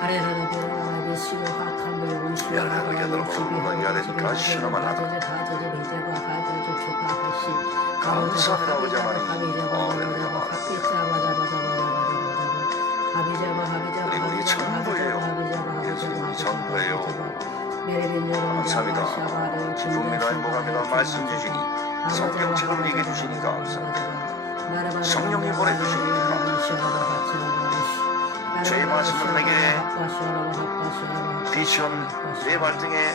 할렐루야 감사합니다, 아버지 하나님. 그리고 이 전부예요. 예수님이 전부예요. 감사합니다. 기쁨이나 행복합니다. 말씀 주시니 성경책을 읽게 주시니 감사합니다. 성령이 보내주시니 죄의 말씀을 내게 비천 내 발등에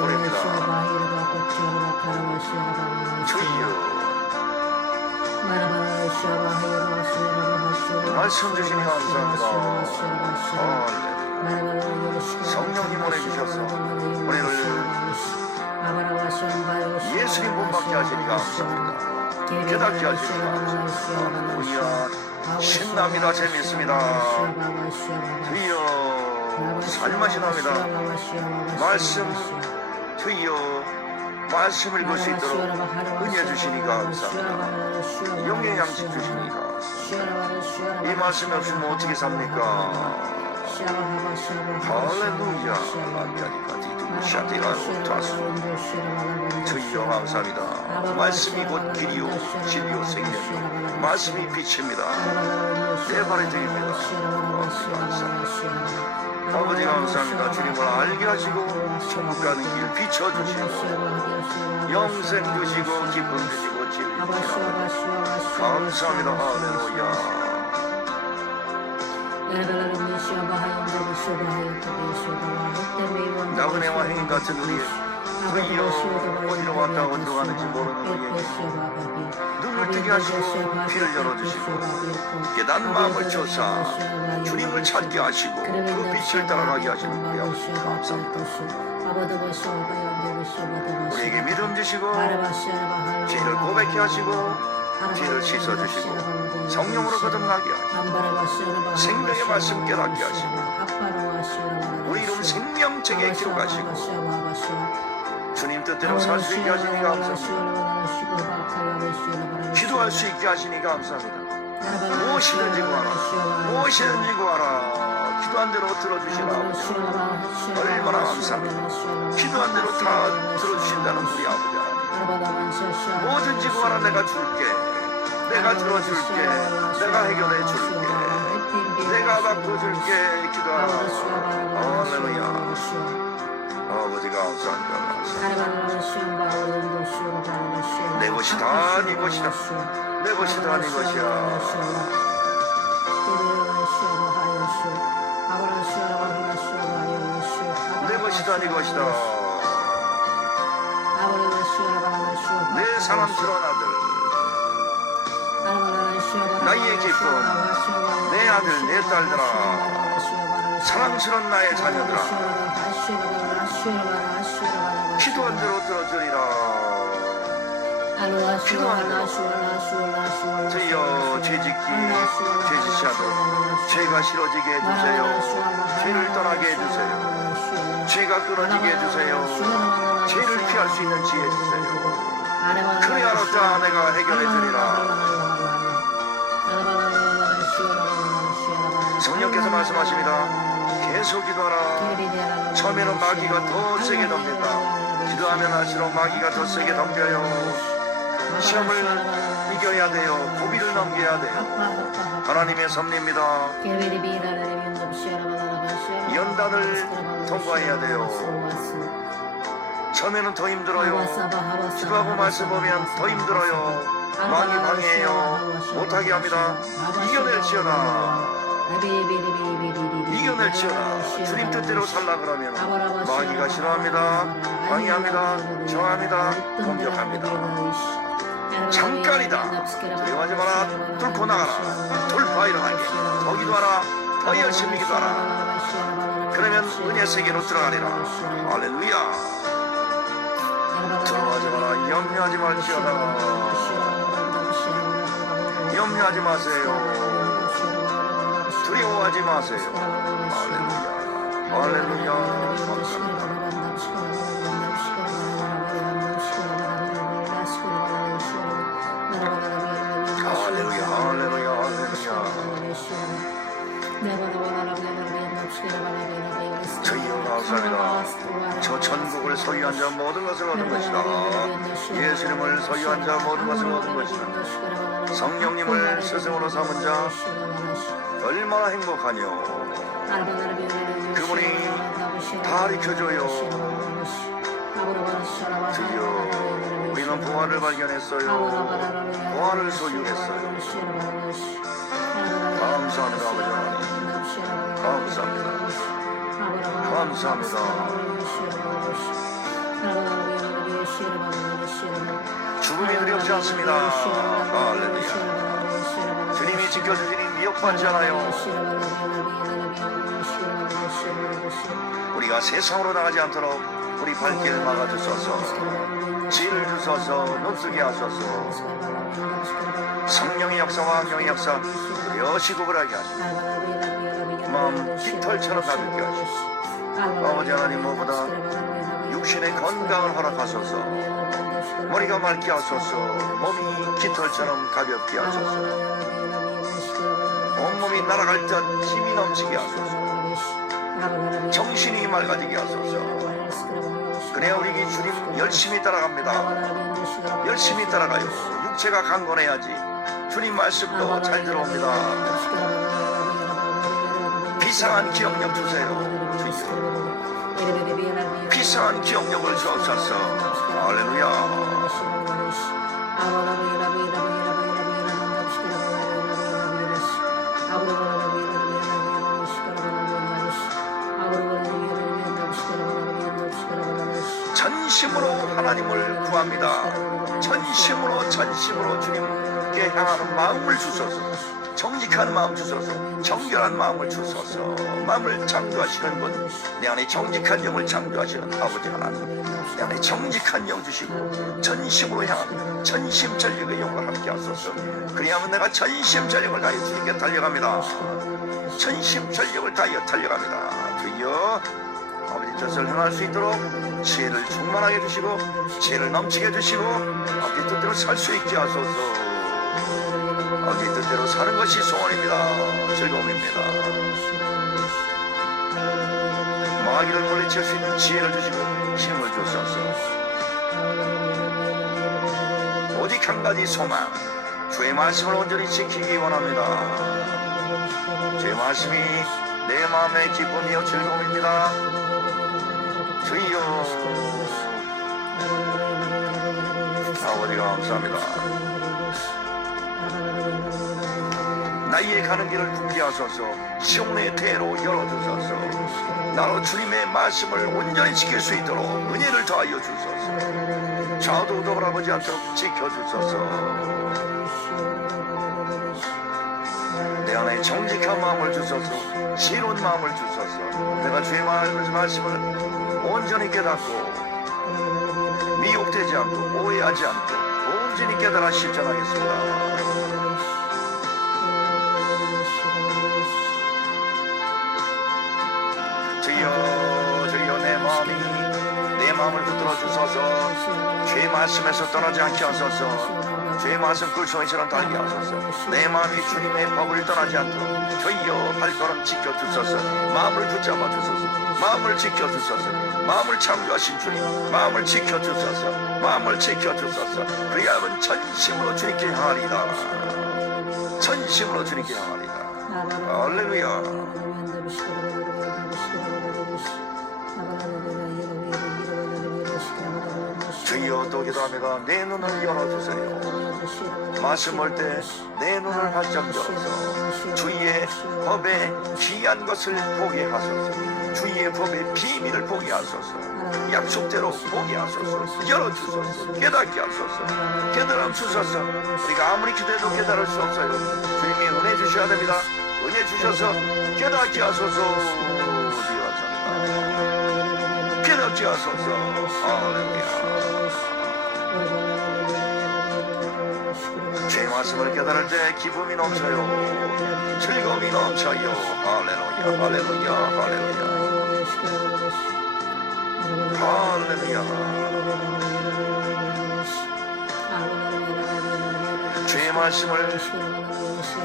보냅니다. 주여 말씀 주시니 감사합니다. 할렐루야. 성령이 보내주셔서 우리를 깨닫게. 할렐루야. 신납니다. 재밌습니다. 주여 살맛이 납니다. 말씀 주여 말씀 읽을 수 있도록 은혜 주시니 감사합니다. 영의 양식 주시니 감사합니다. 이 말씀이 없으면 어떻게 삽니까? 할렐루야. 라비아니까 디두샤티가 우타수. 주여 감사합니다. 말씀이 곧 길이요 진리요 생명이요 말씀이 빛입니다. 내 발의 등입니다. 감사합니다. 아버지 감사합니다. 주님을 알게 하시고 천국 가는 길 비춰주시고 영생 주시고 기쁨 주시고 진리 주시고 감사합니다. 할렐루야. 나그네와 행인 같은 우리 주여 어디로 왔다 어디로 가는지 모르는 우리에게 눈을 뜨게 하시고 귀를 열어주시고 깨닫는 마음을 주사 주님을 찾게 하시고 그 빛을 따라가게 하시는 우리 아버지 감사합니다. 우리에게 믿음 주시고 죄를 고백케 하시고 죄를 씻어주시고 성령으로 거듭나게 하시고 생명의 말씀 깨닫게 하시고 우리 이름 생명책에 기록하시고 주님 뜻대로 살 수 있게 하시니 감사합니다. 기도할 수 있게 하시니 감사합니다. 무엇이든지 구하라. 무엇이든지 구하라. 기도한 대로 들어주시나 아버지. 얼마나 감사합니다. 기도한 대로 다 들어주신다는 우리 아버지 하나님. 뭐든지 구하라 내가 줄게. 내가 들어줄게. 내가 해결해 줄게. 내가 바꿔줄게. 기도하라. 할렐루야. 내 것이다, 네 것이다. 내 것이다, 네 것이야. 내 것이다, 네 것이다. 내 사랑스러운 아들. 나의 기쁨. 내 아들, 내 딸들아. 사랑스러운 나의 자녀들아. 기도한 대로 들어주리라. 주여 죄짓기 죄짓하도록 죄가 싫어지게 해주세요. 죄를 떠나게 해주세요. 죄가 끊어지게 해주세요. 죄를 피할 수 있는 지혜 주세요. 그리하로자 내가 해결해 주리라. 성령께서 말씀하십니다. 계속 기도하라. 처음에는 마귀가 더 세게 덤빈다. 기도하면 할수록 마귀가 더 세게 덤벼요. 시험을 이겨야 돼요. 고비를 넘겨야 돼요. 하나님의 섭리입니다. 연단을 통과해야 돼요. 처음에는 더 힘들어요. 기도하고 말씀 보면 더 힘들어요. 마귀 방해해요. 못하게 합니다. 이겨낼지어다. 이겨낼지어다. 주님 뜻대로 살라 그러면 마귀가 싫어합니다. 방해합니다. 저항합니다. 공격합니다. 잠깐이다. 두려워하지 마라. 뚫고 나가라. 돌파 일어나게. 더 기도하라. 더 열심히 기도하라. 그러면 은혜 세계로 들어가리라. 할렐루야. 두려워하지 마라. 염려하지 말지어다. 염려하지 마세요. 두려워하지 마세요. 할렐루야. 할렐루야. 저 천국을 소유한 자 모든 것을 얻은 것이다. 예수 님을 소유한 자 모든 것을 얻은 것이다. 성령님을 스승으로 삼은 자 얼마나 행복하뇨. 그분이 다 가르쳐줘요. 주여, 우리는 부활을 발견했어요. 부활을 소유했어요. 감사합니다, 아버지. 감사합니다. 감사합니다. 죽음이 두렵지 않습니다. 할렐루야. 주님이 지켜주시니 않아요. 우리가 세상으로 나가지 않도록 우리 발길을 막아주소서. 지혜를 주소서. 눈뜨게 하소서. 성령의 역사와 악령의 역사 여시 구분하게 하시고 마음 깃털처럼 가볍게 하시고 아버지 하나님 무엇보다 육신의 건강을 허락하소서 머리가 맑게 하소서 몸이 깃털처럼 가볍게 하소서 날아갈 듯 힘이 넘치게 하소서. 정신이 맑아지게 하소서. 그래야 우리 주님 열심히 따라갑니다. 열심히 따라가요. 육체가 강건해야지. 주님 말씀도 잘 들어옵니다. 비상한 기억력 주세요. 주여 비상한 기억력을 주옵소서. 할렐루야 전심으로 하나님을 구합니다. 전심으로 전심으로 주님께 향하는 마음을 주소서. 정직한 마음 주소서. 정결한 마음을 주소서. 마음을 창조하시는 분 내 안에 정직한 영을 창조하시는 아버지 하나님 내 안에 정직한 영 주시고 전심으로 향하는 전심 전력의 영과 함께 하소서. 그리하면 내가 전심 전력을 다해 주님께 달려갑니다. 전심 전력을 다하여 달려갑니다. 주여 뜻을 행할 수 있도록 지혜를 충만하게 해주시고 지혜를 넘치게 해주시고 아버지 뜻대로 살 수 있게 하소서. 아버지 뜻대로 사는 것이 소원입니다. 즐거움입니다. 마귀를 물리칠 수 있는 지혜를 주시고 힘을 주소서. 오직 한 가지 소망. 주의 말씀을 온전히 지키기 원합니다. 주의 말씀이 내 마음의 기쁨이요 즐거움입니다 주여 아버지 감사합니다. 나의 가는 길을 굳게 하소서. 시온의 대로 열어주소서. 나로 주님의 말씀을 온전히 지킬 수 있도록 은혜를 더하여 주소서. 좌우도 돌아보지 않도록 지켜주소서. 내 안에 정직한 마음을 주소서. 지혜로운 마음을 주소서. 내가 주의 말- 말씀을 온전히 깨닫고 미혹되지 않고 오해하지 않고 온전히 깨달아 실천하겠습니다 주소서 주의 말씀에서 떠나지 않게 하소서. 주의 말씀 꿀송이처럼 달게 하소서. 내 마음이 주님의 법을 떠나지 않도록 주여 발걸음 지켜주소서. 마음을 붙잡아 주소서. 마음을 지켜주소서. 마음을 창조하신 주님 마음을 지켜주소서. 마음을 지켜주소서. 그리하면 전심으로 주님께 향하리다 전심으로 주님께 향하리다 할렐루야 기도합니다. 내 눈을 열어주세요. 말씀 볼때내 눈을 활짝 열어서 주의 법에 귀한 것을 보게 하소서. 주의 법의 비밀을 보게 하소서. 약속대로 보게 하소서. 열어주소서. 깨닫게 하소서. 깨달음 주소서. 우리가 아무리 기도해도 깨달을 수 없어요. 주님이 은혜 주셔야 됩니다. 은혜 주셔서 깨닫게 하소서. 깨닫게 하소서. 할렐루야 말씀을 깨달을 때 기쁨이 넘쳐요. 즐거움이 넘쳐요. 할렐루야 할렐루야 할렐루야. 할렐루야. 주의 말씀을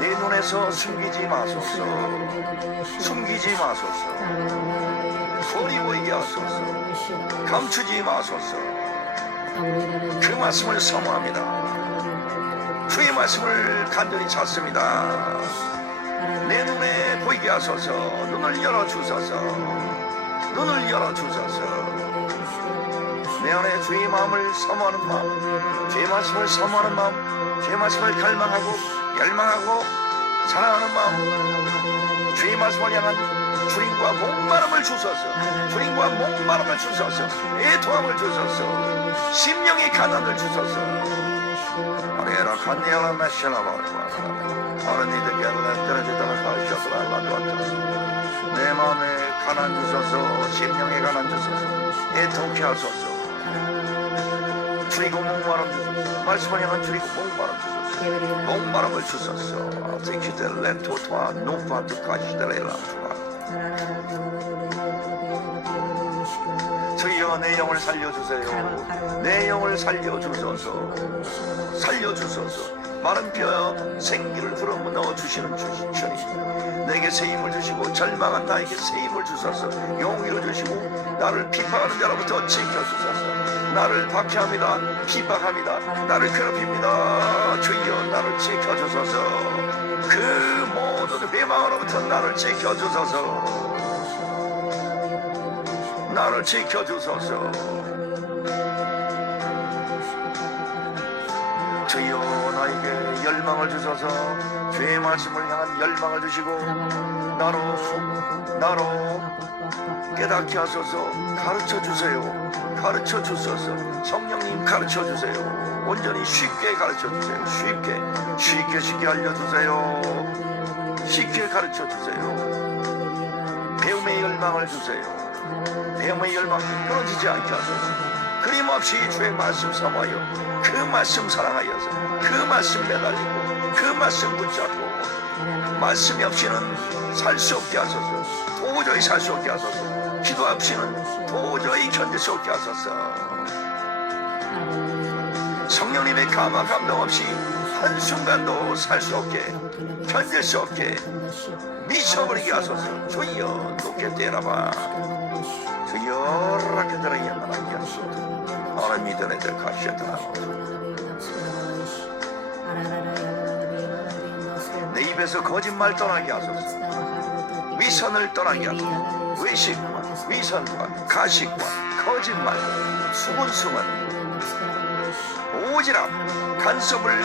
내 눈에서 숨기지 마소서. 숨기지 마소서. 소리 보이게 하소서. 감추지 마소서. 그 말씀을 사모합니다 주의 말씀을 간절히 찾습니다. 내 눈에 보이게 하소서. 눈을 열어 주소서. 눈을 열어 주소서. 내 안에 주의 마음을 사모하는 마음 주의 말씀을 사모하는 마음 주의 말씀을 갈망하고 열망하고 사랑하는 마음 주의 말씀을 향한 주님과 목마름을 주소서. 주님과 목마름을 주소서. 애통함을 주소서. 심령의 가난을 주소서 아레라 간니아라 메시라바라 아르니드게 떨어지다가 가르쳤더라 라도았다 내 마음에 가난 주소서 심령에 가난 주소서 애통케 하소서 주리고 목마름 주소서 말씀을 향한 주리고 목마름 주소서 목마름을 주소서 아티키델 렌토토아 노파트 카시델레라 주 여 내 영을 살려주세요. 내 영을 살려주소서. 살려주소서. 마른 뼈 생기를 불어넣어 주시는 주님. 내게 새 힘을 주시고 절망한 나에게 새 힘을 주소서. 용기를 주시고 나를 비판하는 자로부터 지켜주소서. 나를 박해합니다. 비방합니다. 나를 괴롭힙니다. 주여 나를 지켜주소서. 그 모든 비방으로부터 나를 지켜주소서 나를 지켜주소서. 주여 나에게 열망을 주소서. 주의 말씀을 향한 열망을 주시고 나로 나로 깨닫게 하소서. 가르쳐 주세요. 가르쳐 주소서. 성령님 가르쳐 주세요. 온전히 쉽게 가르쳐 주세요. 쉽게 쉽게 쉽게 알려주세요. 쉽게 가르쳐 주세요. 배움의 열망을 주세요 배움의 열망이 끊어지지 않게 하소서. 끊임없이 주의 말씀 사모하여 그 말씀 사랑하여서 그 말씀 매달리고 그 말씀 붙잡고 말씀이 없이는 살 수 없게 하소서. 도저히 살 수 없게 하소서. 기도 없이는 도저히 견딜 수 없게 하소서. 성령님의 감화 감동 없이 한순간도 살 수 없게 견딜 수 없게 미쳐버리게 하소서. 주여 높게 때라봐 믿는 애들 가시더라 내 입에서 거짓말 떠나게 하소서. 위선을 떠나게 하소서. 외식과 위선과 가식과 거짓말 수군승은 오지랖 간섭을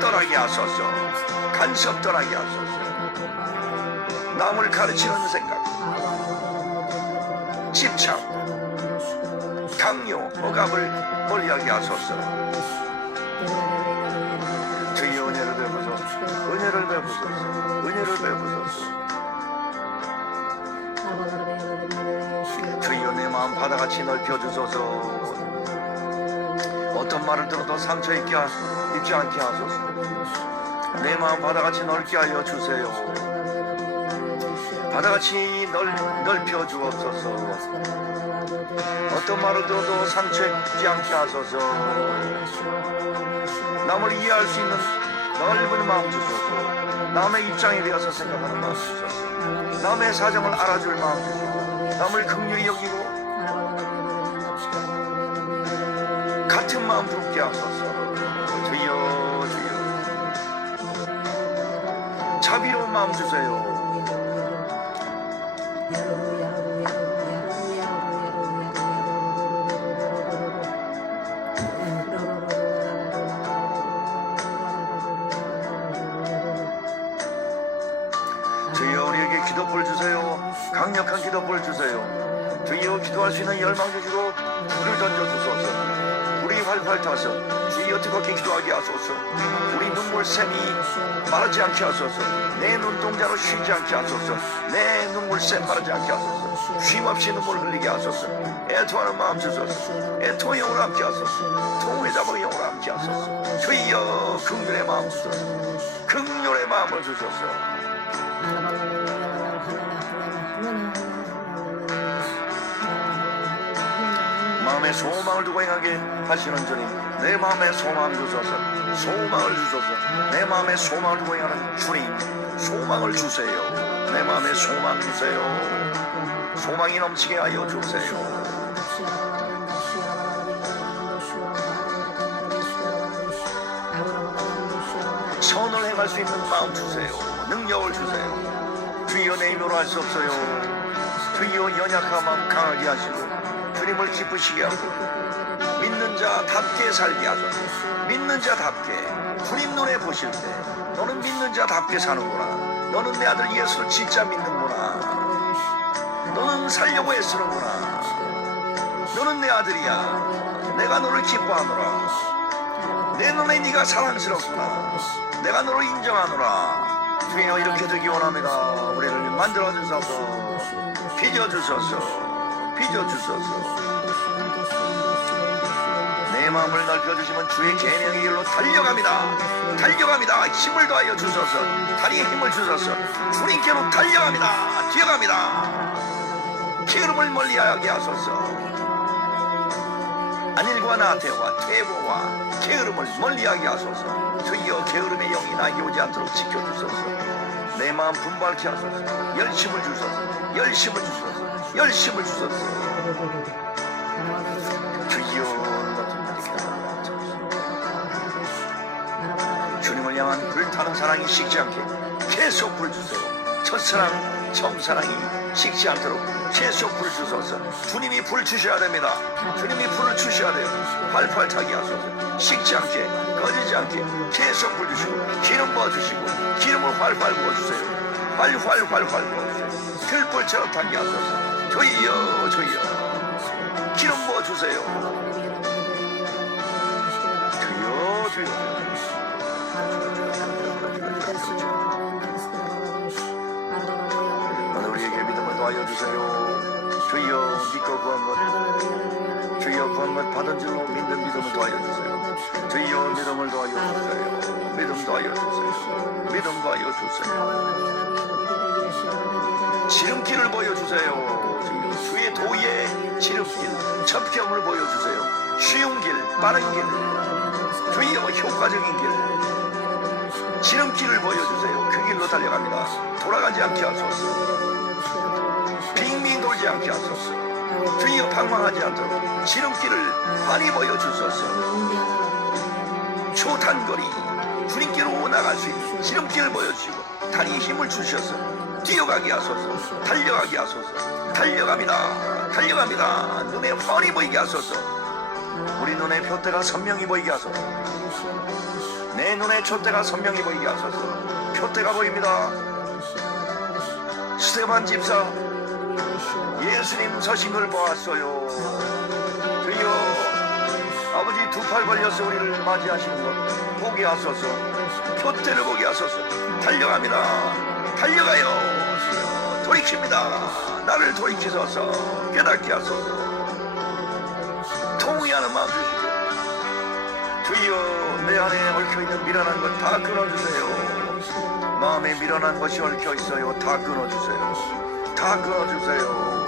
떠나게 하소서. 간섭 떠나게 하소서. 남을 가르치는 생각 집착 강요 억압을 멀리하게 하소서. 주의 은혜를 베푸소서. 은혜를 베푸소서. 은혜를 베푸소서. 주여 내 마음 바다같이 넓혀주소서. 어떤 말을 들어도 상처 있게 하, 있지 않게 하소서. 내 마음 바다같이 넓게 하여 주세요. 바다같이 넓, 넓혀 주옵소서. 어떤 말을 들어도 상처 있지 않게 하소서. 남을 이해할 수 있는 넓은 마음 주소서. 남의 입장에 대해서 생각하는 마음 주소서. 남의 사정을 알아줄 마음 주시고 남을 긍휼히 여기고 같은 마음 품게 하소서. 주여 주여. 자비로운 마음 주세요 하소서. 우리 눈물샘이 마르지 않게 하소서. 내 눈동자로 쉬지 않게 하소서. 내 눈물샘 마르지 않게 하소서. 쉼없이 눈물 흘리게 하소서. 애통하는 마음 주소서. 애통의 영을 함께 하소서. 통의 자복의 영을 함께 하소서. 주여 긍휼의 마음 주소서. 긍휼의 마음을 주소서 마음에 소망을 두고 행하게 하시는 주님 내 마음에 소망 주소서. 소망을 주소서. 내 마음에 소망을 두고 행하는 주님 소망을 주세요. 내 마음에 소망 주세요. 소망이 넘치게 하여 주세요. 선을 행할 수 있는 마음 주세요. 능력을 주세요. 주여 내 힘으로 할 수 없어요. 주여 연약한 마음 강하게 하시고 주님을 기쁘시게 하고 믿는 자답게 살게 하소서. 믿는 자답게 주님 눈에 보실 때 너는 믿는 자답게 사는구나. 너는 내 아들 예수를 진짜 믿는구나. 너는 살려고 애쓰는구나. 너는 내 아들이야. 내가 너를 기뻐하노라. 내 눈에 네가 사랑스럽구나. 내가 너를 인정하노라. 주여 이렇게 되기 원합니다. 우리를 만들어 주소서. 빚어 주소서 빚어 주소서. 내 마음을 넓혀주시면 주의 계명의 길로 달려갑니다. 달려갑니다. 힘을 더하여 주소서. 다리에 힘을 주소서. 주님께로 달려갑니다. 뛰어갑니다. 기름을 멀리하게 하소서. 안일과 나태와 퇴보와 게으름을 멀리하게 하소서. 주여 게으름의 영이 나에게 오지 않도록 지켜주소서. 내 마음 분발케 하소서. 열심을 주소서. 열심을 주소서 열심을 주소서. 주여 주님을 향한 불타는 사랑이 식지 않게 계속 불 주세요 첫사랑 처음사랑이 식지 않도록 계속 불 주소서. 주님이 불 주셔야 됩니다. 주님이 불을 주셔야 돼요. 활활 타게 하소서. 식지 않게 꺼지지 않게 계속 불 주시고 기름 부어주시고 기름을 활활 부어주세요. 활활 활활 부어주세요. 들불처럼 타게 하소서 주여 주여 기름 부어주세요. 주여 주여 오늘 우리에게 믿음을 더하여 주세요. 주여 믿고 구한 것. 주여 구한 것 받은 줄로 믿는 믿음을 더하여 주세요. 주여 믿음을 더하여 주세요. 믿음 더하여 주세요. 믿음 더하여 주세요 지름길을 보여주세요. 주의 도의 지름길 접경을 보여주세요. 쉬운 길 빠른 길 주여 효과적인 길. 지름길을 보여주세요. 그 길로 달려갑니다. 돌아가지 않게 하소서. 빙빙 돌지 않게 하소서. 주여 방황하지 않도록 지름길을 많이 보여주소서. 초단거리 주님께로 나갈 수 있는 지름길을 보여주시고 다리에 힘을 주셔서 뛰어가게 하소서. 달려가게 하소서. 달려갑니다. 달려갑니다. 눈에 훤히 보이게 하소서. 우리 눈에 표대가 선명히 보이게 하소서. 내 눈에 촛대가 선명히 보이게 하소서. 표대가 보입니다. 스테반 집사 예수님 서신 걸 보았어요. 주여 아버지 두팔 걸려서 우리를 맞이하시는 것 보게 하소서. 표대를 보게 하소서. 달려갑니다. 달려가요 돌이킵니다. 나를 돌이키소서. 깨닫게 하소서. 통회하는 마음 주시고 주여 내 안에 얽혀있는 미련한 것 다 끊어주세요. 마음에 미련한 것이 얽혀 있어요. 다 끊어주세요. 다 끊어주세요.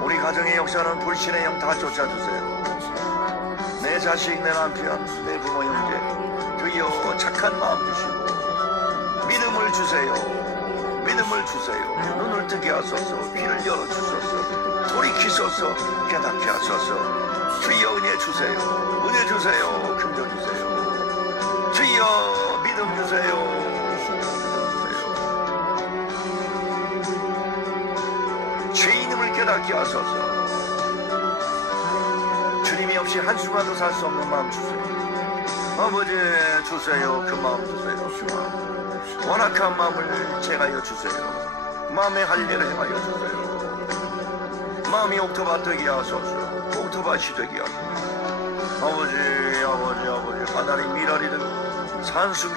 우리 가정의 역사는 불신의 영 다 쫓아주세요. 내 자식 내 남편 내 부모 형제 주여 착한 마음 주시고 주세요. 믿음을 주세요. 눈을 뜨게 하소서. 귀를 열어 주소서. 돌이키소서. 깨닫게 하소서. 주여 은혜 주세요. 은혜 주세요. 긍정 주세요. 주여 믿음 주세요. 죄인임을 깨닫게 하소서. 주님이 없이 한순간도 살 수 없는 마음 주세요. 아버지 주세요. 그 마음 주세요 원악한 마음을 제가여 주세요. 마음의 할례를 행하여 주세요. 마음이 옥토바 되게 하소서. 옥토밭이 되게 하소서. 아버지 아버지 아버지 하나님 미라리를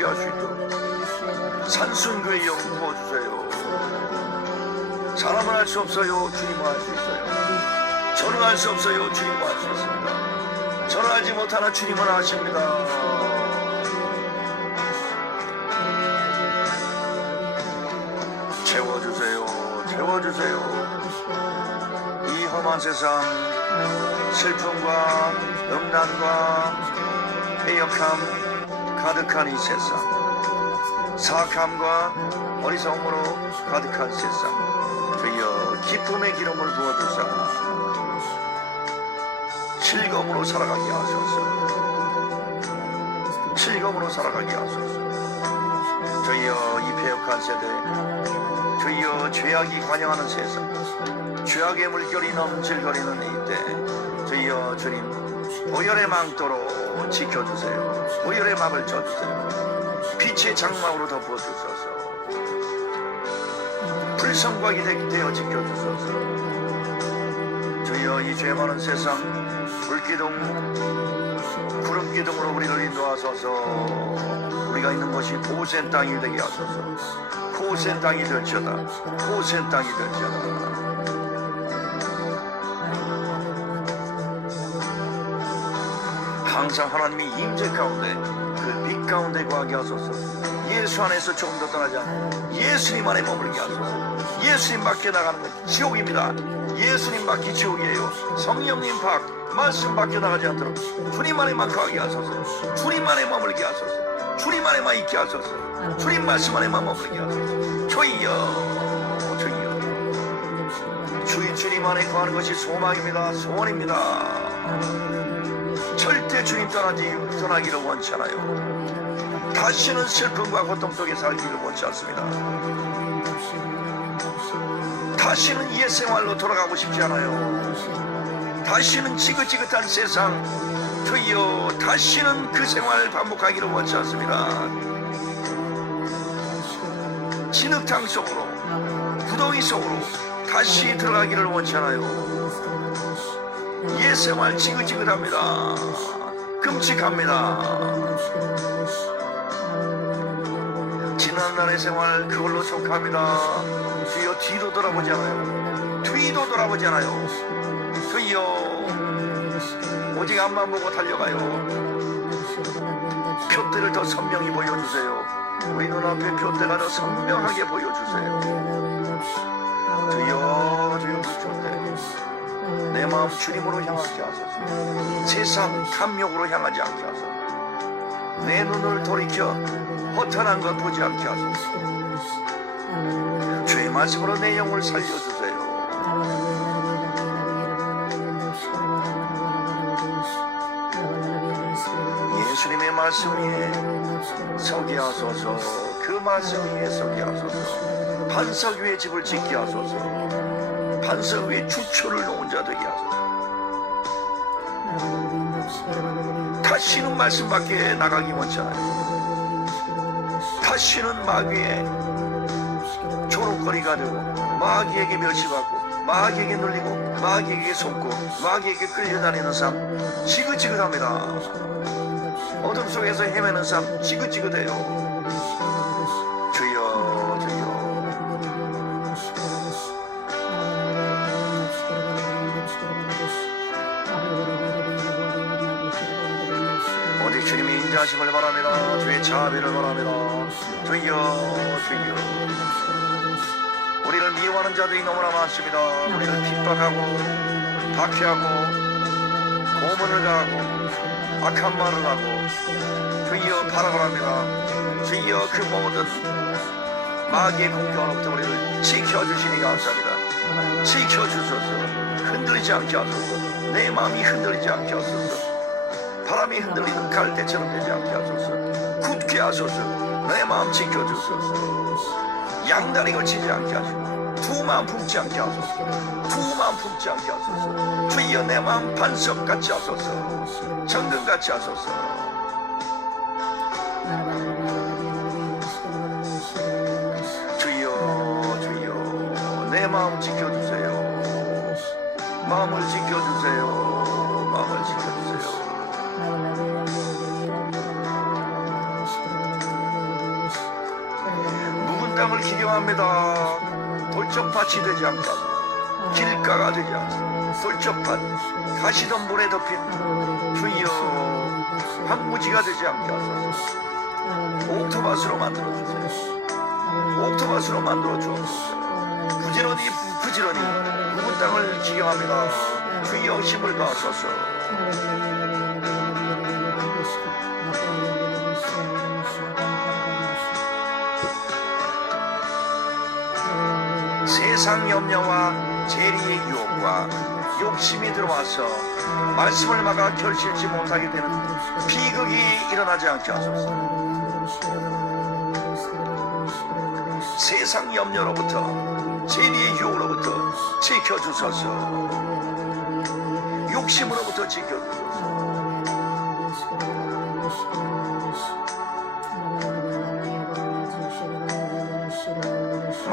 할수 있도록. 산순교의 영 부어주세요. 사람은 할수 없어요. 주님은 할수 있어요. 저는 할수 없어요. 주님은 할수 있습니다. 저는 하지 못하나 주님은 하십니다 세상 슬픔과 음란과 패역함 가득한 이 세상. 사악함과 어리석음으로 가득한 세상. 주여 기쁨의 기름을 부어주사 즐거움으로 살아가게 하소서. 즐거움으로 살아가게 하소서. 주여 이 패역한 세대 주여 죄악이 관영하는 세상. 죄악의 물결이 넘질거리는 이때 주여 주님 보혈의 망토로 지켜주세요. 보혈의 막을 쳐주세요. 빛의 장막으로 덮어주소서. 불성곽이 되어 지켜주소서. 주여 이 죄 많은 세상 불기둥 구름기둥으로 우리를 인도하소서. 우리가 있는 곳이 고센 땅이 되게 하소서 고센 땅이 될지어다. 고센 땅이 될지어다. 항상 하나님이 임재 가운데 그 빛 가운데 거하게 하소서. 예수 안에서 조금 더 떠나지 않고 예수님 안에 머물게 하소서. 예수님 밖에 나가는 건 지옥입니다. 예수님 밖이 지옥이에요. 성령님 밖 말씀 밖에 나가지 않도록 주님 안에만 거하게 하소서. 주님 안에 머물게 하소서 주님 안에만 있게 하소서 주님 말씀 안에만 머물게 하소서 주여 주여 주의 주님 안에 거하는 것이 소망입니다 소원입니다 절대 주님 떠나지 떠나기를 원치 않아요. 다시는 슬픔과 고통 속에 살기를 원치 않습니다. 다시는 옛 생활로 돌아가고 싶지 않아요. 다시는 지긋지긋한 세상, 주여 다시는 그 생활을 반복하기를 원치 않습니다. 진흙탕 속으로, 구덩이 속으로 다시 들어가기를 원치 않아요. 옛 생활 지긋지긋합니다. 끔찍합니다. 지난날의 생활 그걸로 족합니다. 주여 뒤도 돌아보지 않아요. 뒤도 돌아보지 않아요. 주여 오직 앞만 보고 달려가요. 표대를 더 선명히 보여주세요. 우리 눈앞에 표대가 더 선명하게 보여주세요. 주여 주여 내 마음 주님으로 향하게 하소서. 세상 탐욕으로 향하지 않게 하소서. 내 눈을 돌이켜 허탄한 것 보지 않게 하소서. 주의 말씀으로 내 영을 살려주세요. 말씀 위에 서게 하소서. 그 말씀 위에 서게 하소서. 반석 위에 집을 짓게 하소서. 반석 위에 주초를 놓은 자 되게 하소서. 다시는 말씀 밖에 나가기 원치 않아요. 다시는 마귀의 조롱거리가 되고 마귀에게 멸시받고 마귀에게 눌리고 마귀에게 속고 마귀에게 끌려다니는 삶 지긋지긋합니다. 어둠 속에서 헤매는 삶 지긋지긋해요. 주여 주여 오직 주님이 인자하심을 바랍니다. 주의 자비를 바랍니다. 주여 주여 우리를 미워하는 자들이 너무나 많습니다. 우리를 핍박하고 박해하고 고문을 가하고 악한 말을 하고 주여 바라바랍니다. 주여 그 모든 마귀의 공격으로부터 우리를 지켜주시니 감사합니다. 지켜주소서. 흔들리지 않게 하소서. 내 마음이 흔들리지 않게 하소서. 바람이 흔들리는 갈대처럼 되지 않게 하소서. 굳게 하소서. 내 마음 지켜주소서. 양다리 걸치지 않게 하소서 두 마음 품지 않게 하소서. 두 마음 품지 않게 하소서. 주여 내 마음 반석같이 하소서. 정금같이 하소서. 주여 주여 내 마음 지켜주세요. 마음을 지켜주세요. 마음을 지켜주세요. 땅을 기경합니다 돌적밭이 되지 하소서 길가가 되지 않소서 돌적밭 가시던 물에 덮인 주여 황무지가 되지 않게 하소서. 옥토밭으로 만들어주세요 옥토밭으로 만들어 주옵소서. 부지런히 부지런히 묵은 땅을 기경합니다. 주여 힘을 더하소서. 세상 염려와 재리의 유혹과 욕심이 들어와서 말씀을 막아 결실지 못하게 되는 비극이 일어나지 않게 하소서. 세상 염려로부터 재리의 유혹으로부터 지켜주소서. 욕심으로부터 지켜주소서.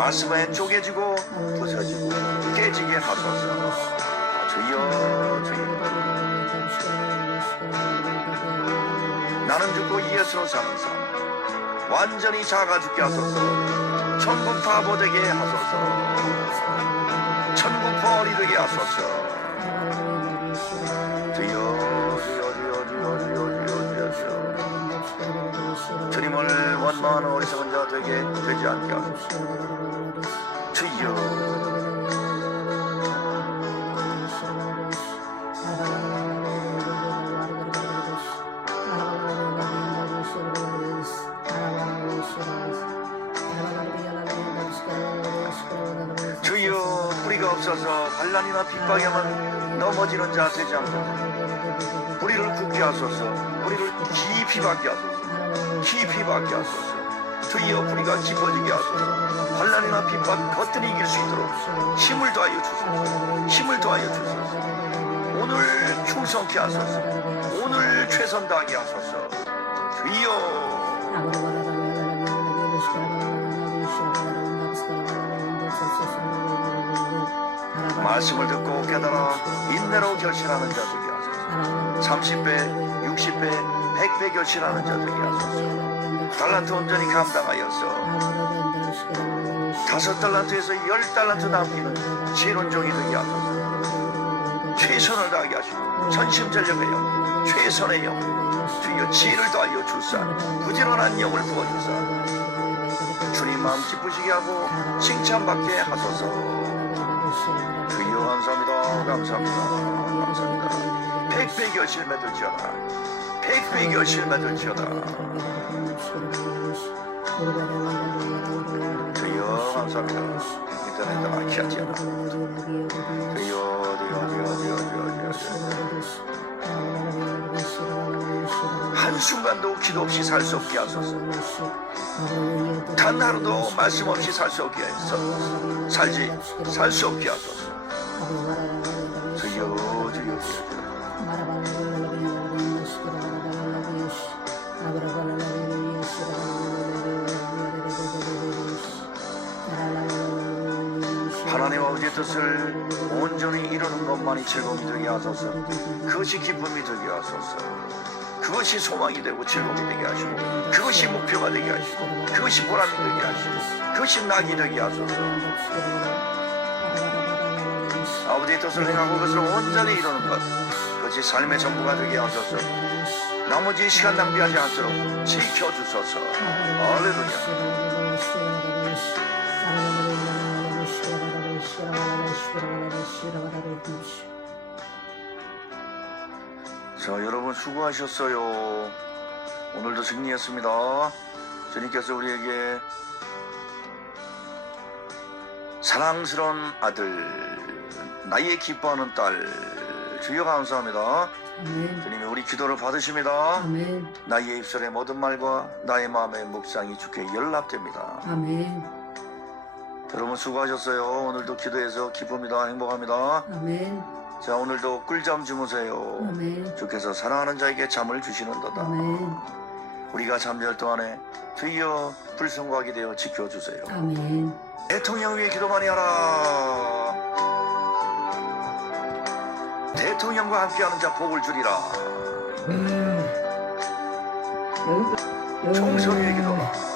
말씀에 쪼개지고 부서지고 깨지게 하소서. 주여 주여 나는 죽고 예수로 사는 삶 완전히 작아 죽게 하소서. 천국 바보 되게 하소서. 천국 벌이 되게 하소서. 원망하는 어리석은 자 되게 되지 않게 하소서. 주여 주여 뿌리가 없어서 반란이나 핍박에만 넘어지는 자 되지 않고 뿌리를 굳게 하소서. 뿌리를 깊이 박게 하소서. 깊이 박게 하소서 주여 뿌리가 깊어지게 하소서. 반란이나 핍박 겉들이 이길 수 있도록 힘을 더하여 주소서. 힘을 더하여 주소서. 오늘 충성케 하소서. 오늘 최선 다하게 하소서. 주여 말씀을 듣고 깨달아 인내로 결실하는 자 되게 하소서. 30배, 60배, 100배 결실하는 자 되게 하소서 달란트 온전히 감당하여서 다섯 달란트에서 열 달란트 남기는 지론종이 되게 하소서. 최선을 다하게 하시고 전심전력의 영 최선의 영 주여 지혜를 더하여 주사 부지런한 영을 부어주사 주님 마음 기쁘시게 하고 칭찬받게 하소서. 주여 감사합니다. 감사합니다. 감사합니다. 백배 결실 맺을지어 다 백배 결실 맺을지어다 주여 감사합니다. 하지 않아 주여 주여 주여 주여 주여 주여 한순간도 기도 없이 살 수 없게 하소서. 단 하루도 말씀 없이 살 수 없게 하소서 살지 살 수 없게 하소서 뜻을 온전히 이루는 것만이 즐거움이 되게 하소서. 그것이 기쁨이 되게 하소서. 그것이 소망이 되고 즐거움이 되게 하시고 그것이 목표가 되게 하시고 그것이 보람이 되게 하시고 그것이 낙이 되게 하소서. 아버지의 뜻을 행하고 그것을 온전히 이루는 것 그것이 삶의 전부가 되게 하소서. 나머지 시간 낭비하지 않도록 지켜주소서. 할렐루야 자 여러분 수고하셨어요 오늘도 승리했습니다 주님께서 우리에게 사랑스러운 아들 나의 기뻐하는 딸 주여 감사합니다 아멘. 주님이 우리 기도를 받으십니다 아멘. 나의 입술의 모든 말과 나의 마음의 묵상이 주께 연락됩니다 아멘. 여러분 수고하셨어요 오늘도 기도해서 기쁩니다 행복합니다 아멘. 자 오늘도 꿀잠 주무세요 아멘. 주께서 사랑하는 자에게 잠을 주시는도다 아멘. 우리가 잠잘 동안에 주여 불성과하게 되어 지켜주세요 아멘. 대통령 위해 기도 많이 하라 대통령과 함께하는 자 복을 주리라 음. 총선 위해 기도하라